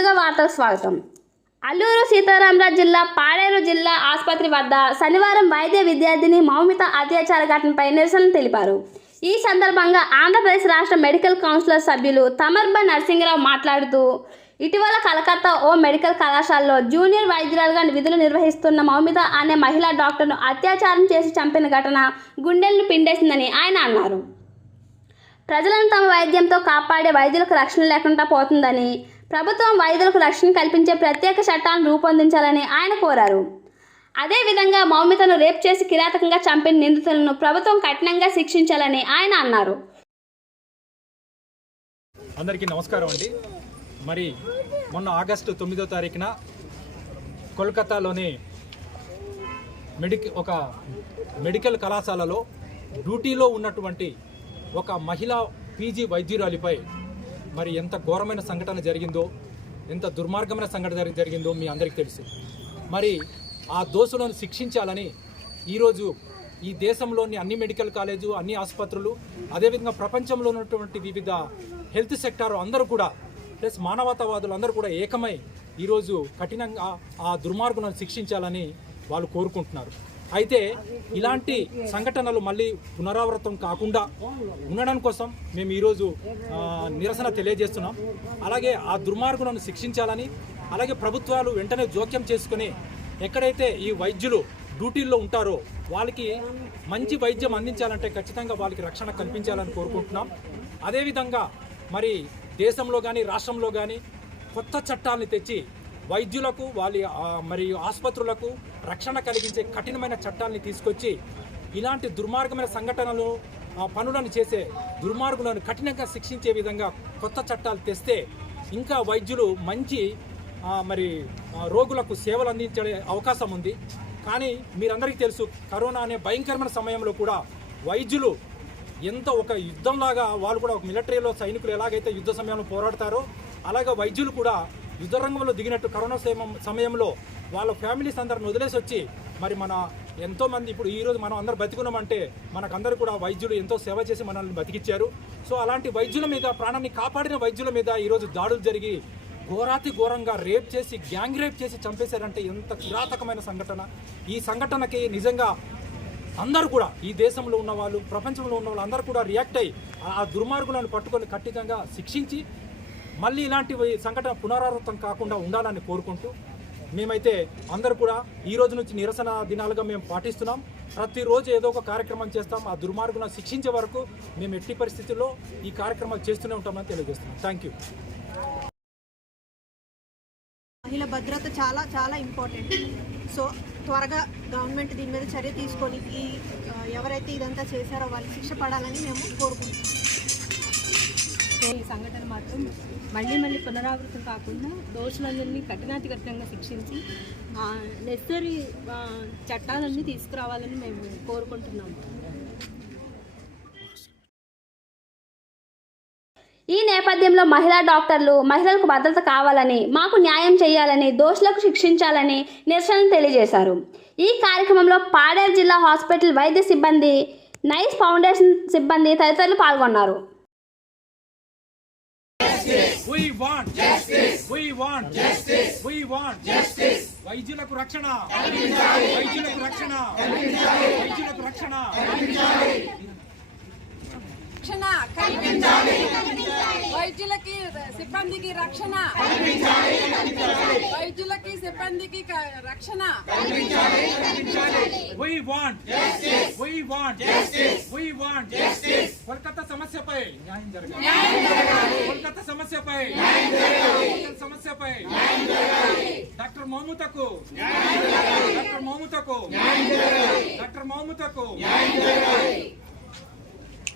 ముందుగా వార్తలకు స్వాగతం. అల్లూరు సీతారామరాజు జిల్లా పాడేరు జిల్లా ఆసుపత్రి వద్ద శనివారం వైద్య విద్యార్థిని మౌమిత అత్యాచార ఘటనపై నిరసన తెలిపారు. ఈ సందర్భంగా ఆంధ్రప్రదేశ్ రాష్ట్ర మెడికల్ కౌన్సిలర్ సభ్యులు తమర్బ నరసింహరావు మాట్లాడుతూ ఇటీవల కలకత్తా ఓ మెడికల్ కళాశాలలో జూనియర్ వైద్యురాలుగా విధులు నిర్వహిస్తున్న మౌమిత అనే మహిళా డాక్టర్ను అత్యాచారం చేసి చంపిన ఘటన గుండెలను పిండేసిందని ఆయన అన్నారు. ప్రజలను తమ వైద్యంతో కాపాడే వైద్యులకు రక్షణ లేకుండా పోతుందని ప్రభుత్వం వైద్యులకు రక్షణ కల్పించే ప్రత్యేక చట్టాలను రూపొందించాలని ఆయన కోరారు. అదేవిధంగా మౌమితను రేప్ చేసి కిరాతకంగా చంపిన నిందితులను ప్రభుత్వం కఠినంగా శిక్షించాలని ఆయన అన్నారు. అందరికీ నమస్కారం అండి. మరి మొన్న ఆగస్టు తొమ్మిదో తారీఖున కోల్కతాలోని మెడిక ఒక మెడికల్ కళాశాలలో డ్యూటీలో ఉన్నటువంటి ఒక మహిళా పీజీ వైద్యురాలిపై మరి ఎంత ఘోరమైన సంఘటన జరిగిందో ఎంత దుర్మార్గమైన సంఘటన జరిగిందో మీ అందరికీ తెలుసు. మరి ఆ దోషులను శిక్షించాలని ఈరోజు ఈ దేశంలోని అన్ని మెడికల్ కాలేజు అన్ని ఆసుపత్రులు అదేవిధంగా ప్రపంచంలో ఉన్నటువంటి వివిధ హెల్త్ సెక్టార్ అందరూ కూడా ప్లస్ మానవతావాదులు అందరూ కూడా ఏకమై ఈరోజు కఠినంగా ఆ దుర్మార్గులను శిక్షించాలని వాళ్ళు కోరుకుంటున్నారు. అయితే ఇలాంటి సంఘటనలు మళ్ళీ పునరావృతం కాకుండా ఉండడం కోసం మేము ఈరోజు నిరసన తెలియజేస్తున్నాం. అలాగే ఆ దుర్మార్గులను శిక్షించాలని అలాగే ప్రభుత్వాలు వెంటనే జోక్యం చేసుకుని ఎక్కడైతే ఈ వైద్యులు డ్యూటీల్లో ఉంటారో వాళ్ళకి మంచి వైద్యం అందించాలంటే ఖచ్చితంగా వాళ్ళకి రక్షణ కల్పించాలని కోరుకుంటున్నాం. అదేవిధంగా మరి దేశంలో కానీ రాష్ట్రంలో కానీ కొత్త చట్టాలను తెచ్చి వైద్యులకు వాళ్ళ మరియు ఆసుపత్రులకు రక్షణ కలిగించే కఠినమైన చట్టాన్ని తీసుకొచ్చి ఇలాంటి దుర్మార్గమైన సంఘటనలు పనులను చేసే దుర్మార్గులను కఠినంగా శిక్షించే విధంగా కొత్త చట్టాలు తెస్తే ఇంకా వైద్యులు మంచి మరి రోగులకు సేవలు అందించే అవకాశం ఉంది. కానీ మీరందరికీ తెలుసు కరోనా అనే భయంకరమైన సమయంలో కూడా వైద్యులు ఎంత ఒక యుద్ధంలాగా వాళ్ళు కూడా ఒక మిలిటరీలో సైనికులు ఎలాగైతే యుద్ధ సమయంలో పోరాడతారో అలాగే వైద్యులు కూడా యుద్ధరంగంలో దిగినట్టు కరోనా సమయం సమయంలో వాళ్ళ ఫ్యామిలీస్ అందరిని వదిలేసి వచ్చి మరి మన ఎంతోమంది ఇప్పుడు ఈరోజు మనం అందరు బతికున్నామంటే మనకందరూ కూడా వైద్యులు ఎంతో సేవ చేసి మనల్ని బతికిచ్చారు. సో అలాంటి వైద్యుల మీద ప్రాణాన్ని కాపాడిన వైద్యుల మీద ఈరోజు దాడులు జరిగి ఘోరాతి ఘోరంగా రేప్ చేసి గ్యాంగ్ రేప్ చేసి చంపేశారంటే ఎంత కిరాతకమైన సంఘటన. ఈ సంఘటనకి నిజంగా అందరూ కూడా ఈ దేశంలో ఉన్న వాళ్ళు ప్రపంచంలో ఉన్న వాళ్ళు అందరూ కూడా రియాక్ట్ అయ్యి ఆ దుర్మార్గులను పట్టుకొని ఖచ్చితంగా శిక్షించి మళ్ళీ ఇలాంటి సంఘటన పునరావృతం కాకుండా ఉండాలని కోరుకుంటూ మేమైతే అందరూ కూడా ఈ రోజు నుంచి నిరసన దినాలుగా మేము పాటిస్తున్నాం. ప్రతిరోజు ఏదో ఒక కార్యక్రమం చేస్తాం. ఆ దుర్మార్గులను శిక్షించే వరకు మేము ఎట్టి పరిస్థితుల్లో ఈ కార్యక్రమాలు చేస్తూనే ఉంటామని తెలియజేస్తున్నాం. థ్యాంక్ యూ మహిళ భద్రత చాలా చాలా ఇంపార్టెంట్. సో త్వరగా గవర్నమెంట్ దీని మీద చర్య తీసుకొని ఈ ఎవరైతే ఇదంతా చేశారో వాళ్ళు శిక్ష పడాలని మేము కోరుకుంటున్నాం. ఈ సంఘటన మాత్రం మళ్ళీ మళ్ళీ పునరావృతం కాకుండా దోషులందరినీ కఠినాతి కఠినంగా శిక్షించి నెసరీ చట్టాలన్నీ తీసుకురావాలని మేము కోరుకుంటున్నాము. ఈ నేపథ్యంలో మహిళా డాక్టర్లు మహిళలకు భద్రత కావాలని మాకు న్యాయం చేయాలని దోషులకు శిక్షించాలని నిరసన తెలియజేశారు. ఈ కార్యక్రమంలో పాడేరు జిల్లా హాస్పిటల్ వైద్య సిబ్బంది నైస్ ఫౌండేషన్ సిబ్బంది తదితరులు పాల్గొన్నారు. We want justice. We want justice. We want justice. వైద్యులకు రక్షణ వైద్యులకు రక్షణ వైద్యులకు రక్షణ వైద్యులకి సిబ్బందికి రక్షణ వైద్యులకి సిబ్బందికి క- రక్షణ We want We want We want Kolkata సమస్యపై న్యాయం జరగాలి కోల్కతా సమస్యపై కోల్కతా సమస్యపై డాక్టర్ మోముతకు డాక్టర్ మోముతకు డాక్టర్ మోముతకు